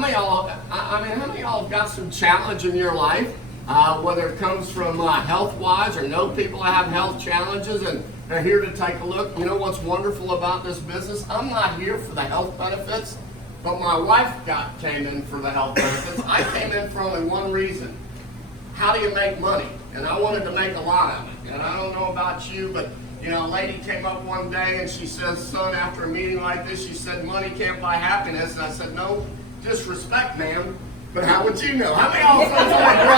many of y'all, how many of y'all have got some challenge in your life, whether it comes from health-wise or know people that have health challenges and they're here to take a look? You know what's wonderful about this business? I'm not here for the health benefits, but my wife came in for the health benefits. I came in for only one reason. How do you make money? And I wanted to make a lot of it. And I don't know about you, but you know, a lady came up one day and she says, son, after a meeting like this, she said, money can't buy happiness. And I said, no disrespect, ma'am, but how would you know? How many of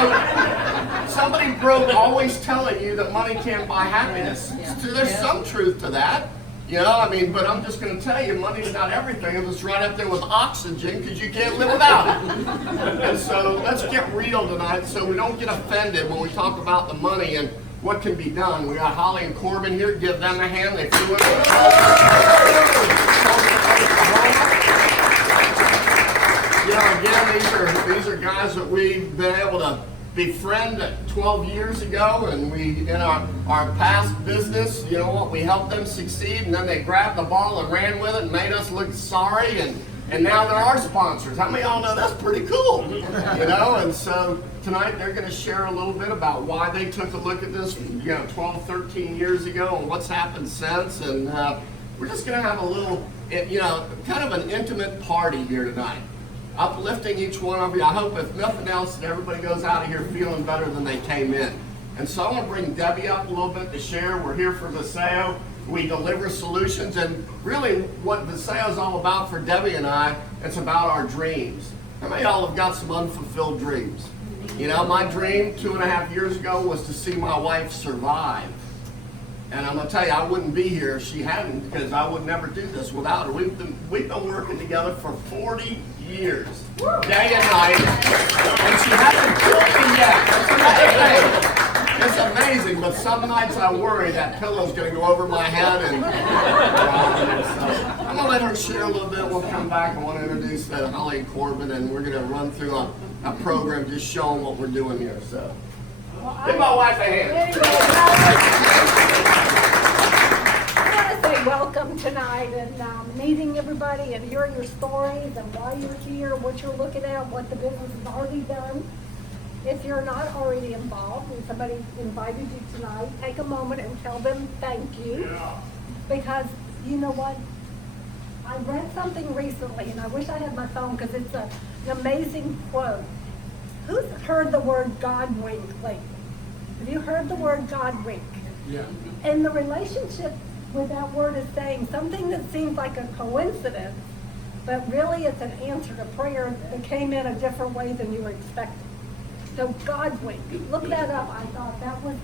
y'all somebody broke always telling you that money can't buy happiness? So there's some truth to that. You know, I mean, but I'm just going to tell you, money's not everything. It's right up there with oxygen because you can't live without it. And so let's get real tonight so we don't get offended when we talk about the money and what can be done. We got Holly and Corbin here. Give them a hand. They flew in. You know, again, these are guys that we've been able to befriend 12 years ago, and we, in our past business, you know what, we helped them succeed, and then they grabbed the ball and ran with it and made us look sorry, and now they're our sponsors. How many of y'all know that's pretty cool? You know, and so tonight they're going to share a little bit about why they took a look at this, 12, 13 years ago and what's happened since, and we're just going to have a little, kind of an intimate party here tonight. Uplifting each one of you. I hope if nothing else that everybody goes out of here feeling better than they came in. And so I want to bring Debbie up a little bit to share. We're here for Viseo. We deliver solutions, and really what Viseo is all about for Debbie and I, it's about our dreams. How many of y'all have got some unfulfilled dreams? You know, my dream 2.5 years ago was to see my wife survive. And I'm going to tell you, I wouldn't be here if she hadn't, because I would never do this without her. We've been working together for 40 years, day and night, and she hasn't killed me yet. It's amazing, but some nights I worry that pillow's going to go over my head. And so I'm going to let her share a little bit. We'll come back. I want to introduce Holly and Corbin, and we're going to run through a program just showing what we're doing here. So, give my wife a hand. Welcome tonight, and meeting everybody and hearing your stories and why you're here, what you're looking at, what the business has already done. If you're not already involved and somebody invited you tonight, take a moment and tell them thank you. Because you know what? I read something recently, and I wish I had my phone because it's an amazing quote. Who's heard the word God wink lately? Have you heard the word God wink? Yeah. And the relationship with that word is saying something that seems like a coincidence, but really it's an answer to prayer that came in a different way than you were expecting. So God wink, look that up. I thought that was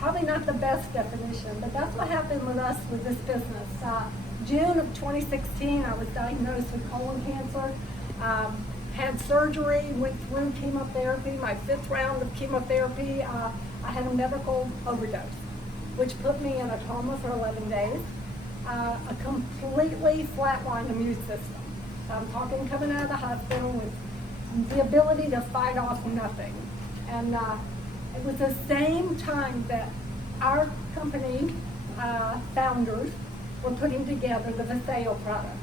probably not the best definition, but that's what happened with us with this business. June of 2016, I was diagnosed with colon cancer, had surgery, went through chemotherapy, my 5th round of chemotherapy. I had a medical overdose, which put me in a coma for 11 days, a completely flatlined immune system. So I'm talking coming out of the hospital with the ability to fight off nothing. And it was the same time that our company founders were putting together the Viseo products.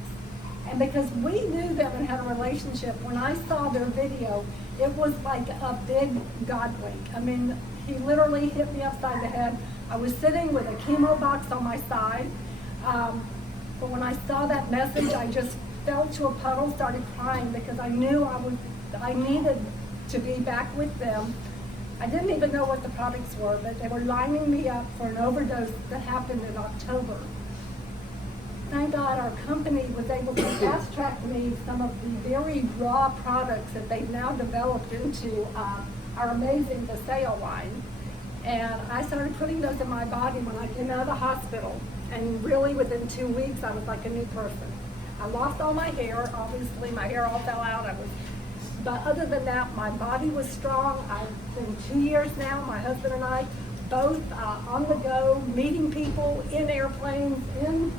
And because we knew them and had a relationship, when I saw their video, it was like a big God wink. I mean, he literally hit me upside the head. I was sitting with a chemo box on my side, but when I saw that message, I just fell to a puddle, started crying because I knew I needed to be back with them. I didn't even know what the products were, but they were lining me up for an overdose that happened in October. Thank God our company was able to fast track me some of the very raw products that they've now developed into our amazing Viseo line. And I started putting those in my body when I came out of the hospital. And really within 2 weeks, I was like a new person. I lost all my hair. Obviously, my hair all fell out. But other than that, my body was strong. I've been 2 years now, my husband and I, both on the go, meeting people in airplanes, in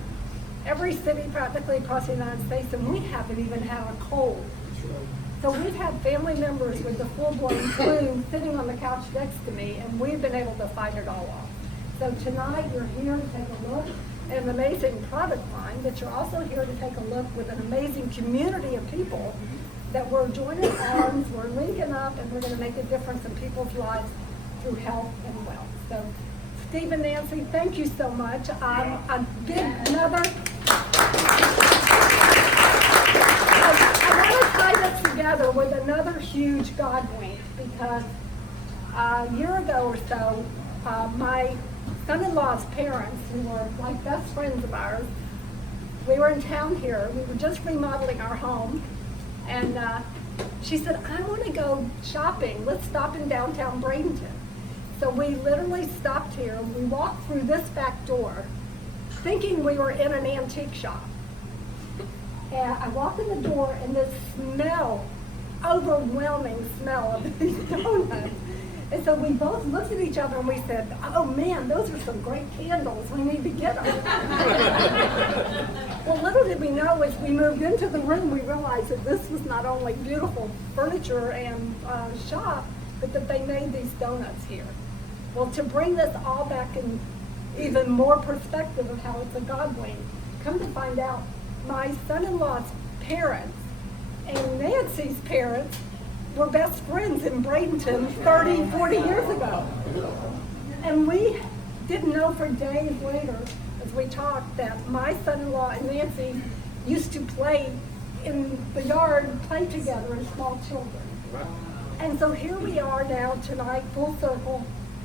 every city practically across the United States, and we haven't even had a cold. So we've had family members with the full-blown flu sitting on the couch next to me, and we've been able to fight it all off. So tonight you're here to take a look at an amazing product line, but you're also here to take a look with an amazing community of people that we're joining arms, we're linking up, and we're going to make a difference in people's lives through health and wealth. So, Steve and Nancy, thank you so much. I want to tie this together with another huge God wink, because a year ago or so, my son-in-law's parents, who were like best friends of ours, we were in town here. We were just remodeling our home, and she said, I want to go shopping. Let's stop in downtown Bradenton. So we literally stopped here, and we walked through this back door, thinking we were in an antique shop. And I walked in the door, and this smell, overwhelming smell of these donuts. And so we both looked at each other and we said, oh man, those are some great candles. We need to get them. Well, little did we know, as we moved into the room, we realized that this was not only beautiful furniture and shop, but that they made these donuts here. Well, to bring this all back in even more perspective of how it's a God wink, come to find out, my son-in-law's parents and Nancy's parents were best friends in Bradenton 30, 40 years ago. And we didn't know for days later, as we talked, that my son-in-law and Nancy used to play in the yard, play together as small children. And so here we are now tonight, full circle,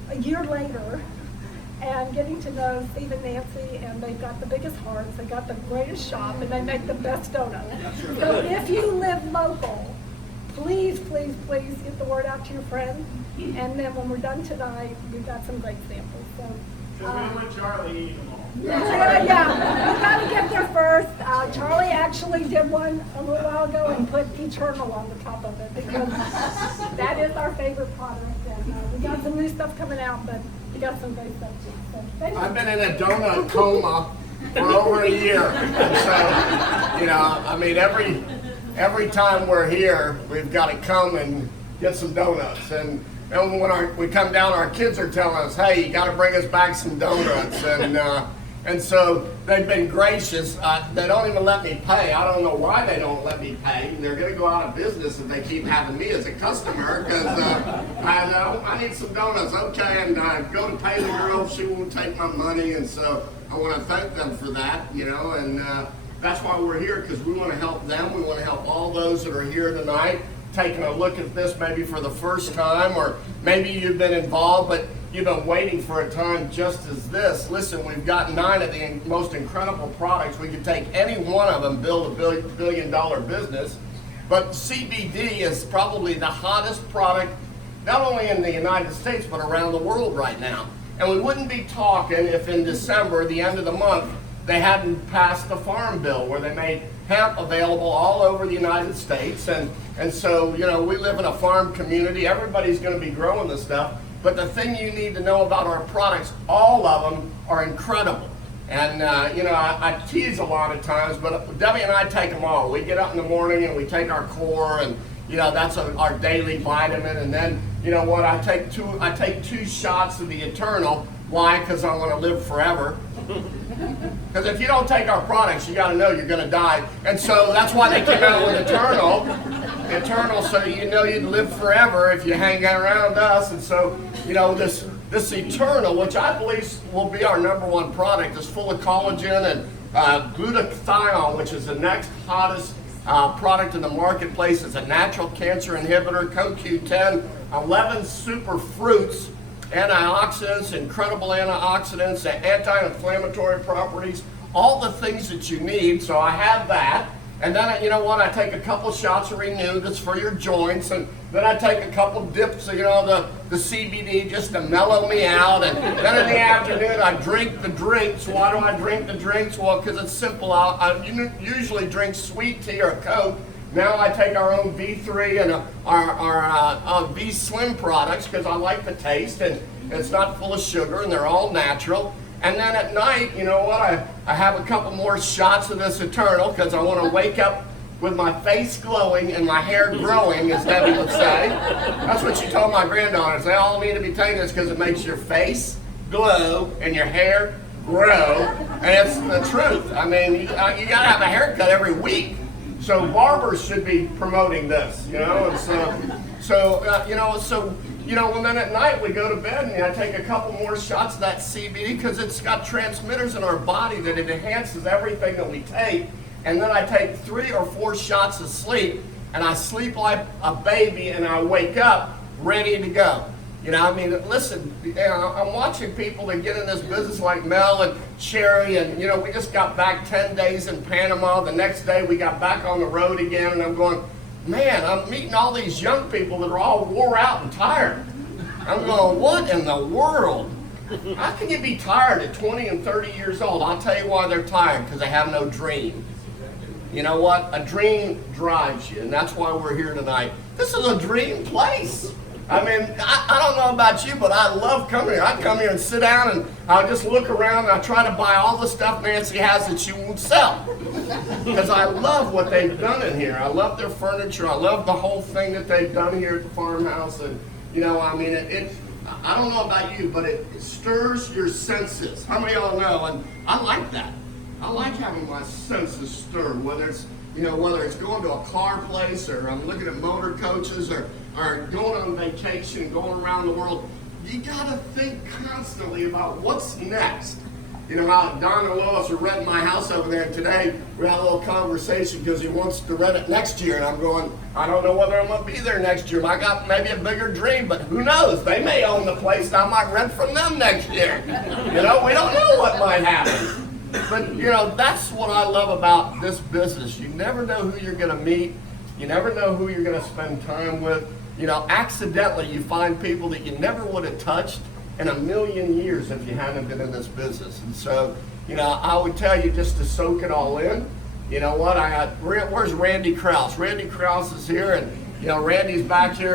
a year later, and getting to know Steve and Nancy, and they've got the biggest hearts, they got the greatest shop, and they make the best donuts. So if you live local, please, please, please get the word out to your friends. And then when we're done tonight, we've got some great samples. So, Because we let Charlie eat them all. yeah, we got to get there first. Charlie actually did one a little while ago and put Eternal on the top of it, because that is our favorite product. And we got some new stuff coming out, but we got some great stuff too. So, thank you. I've been in a donut coma for over a year. And so, I mean, every time we're here, we've got to come and get some donuts. And when we come down, our kids are telling us, hey, you got to bring us back some donuts. And so they've been gracious. They don't even let me pay. I don't know why they don't let me pay. They're going to go out of business if they keep having me as a customer, because I need some donuts. Okay, and go to pay the girl. She won't take my money. And so I want to thank them for that, and that's why we're here, because we want to help them. We want to help all those that are here tonight, taking a look at this maybe for the first time, or maybe you've been involved, but you've been waiting for a time just as this. Listen, we've got 9 of the most incredible products. We could take any one of them, build a billion-dollar business. But CBD is probably the hottest product, not only in the United States, but around the world right now. And we wouldn't be talking if in December, the end of the month, they hadn't passed the Farm Bill, where they made hemp available all over the United States. And so, we live in a farm community. Everybody's going to be growing this stuff. But the thing you need to know about our products, all of them are incredible. And, I tease a lot of times, but Debbie and I take them all. We get up in the morning and we take our core, and, that's our daily vitamin. And then, you know what, I take two shots of the Eternal. Why? Because I want to live forever. Because if you don't take our products, you got to know you're going to die. And so that's why they came out with Eternal, so you'd live forever if you hang around us. And so, this Eternal, which I believe will be our #1 product, is full of collagen and glutathione, which is the next hottest product in the marketplace. It's a natural cancer inhibitor, CoQ10, 11 super fruits, antioxidants, incredible antioxidants, anti-inflammatory properties, all the things that you need. So I have that. And then, I take a couple shots of Renew that's for your joints, and then I take a couple dips of, the CBD just to mellow me out. And then in the afternoon, I drink the drinks. Why do I drink the drinks? Well, because it's simple. I usually drink sweet tea or Coke. Now I take our own V3 and our V Slim products, because I like the taste, and it's not full of sugar, and they're all natural. And then at night, I have a couple more shots of this Eternal, because I want to wake up with my face glowing and my hair growing, as Debbie would say. That's what she told my granddaughters. They all need to be taking this because it makes your face glow and your hair grow. And it's the truth. I mean, you got to have a haircut every week. So barbers should be promoting this, you know, and and then at night we go to bed and I take a couple more shots of that CBD because it's got transmitters in our body that it enhances everything that we take. And then I take 3 or 4 shots of sleep and I sleep like a baby and I wake up ready to go. You know, I mean, listen, I'm watching people that get in this business like Mel and Sherry, and, you know, we just got back 10 days in Panama. The next day we got back on the road again, and I'm going, man, I'm meeting all these young people that are all wore out and tired. I'm going, what in the world? How can you be tired at 20 and 30 years old? I'll tell you why they're tired, because they have no dream. You know what? A dream drives you, and that's why we're here tonight. This is a dream place. I mean, I don't know about you, but I love coming here. I come here and sit down and I just look around and I try to buy all the stuff Nancy has that she won't sell. Because I love what they've done in here. I love their furniture. I love the whole thing that they've done here at the farmhouse. And, you know, I mean, I don't know about you, but it stirs your senses. How many of y'all know? And I like that. I like having my senses stirred, whether it's going to a car place or I'm looking at motor coaches or going on vacation, going around the world. You gotta think constantly about what's next. You know how Don and Lois are renting my house over there, and today we had a little conversation because he wants to rent it next year, and I'm going, I don't know whether I'm gonna be there next year. I got maybe a bigger dream, but who knows? They may own the place and I might rent from them next year. You know, we don't know what might happen. But, you know, that's what I love about this business. You never know who you're going to meet. You never know who you're going to spend time with. You know, accidentally you find people that you never would have touched in a million years if you hadn't been in this business. And so, you know, I would tell you just to soak it all in. You know what? Where's Randy Krause? Randy Krause is here, and, you know, Randy's back here.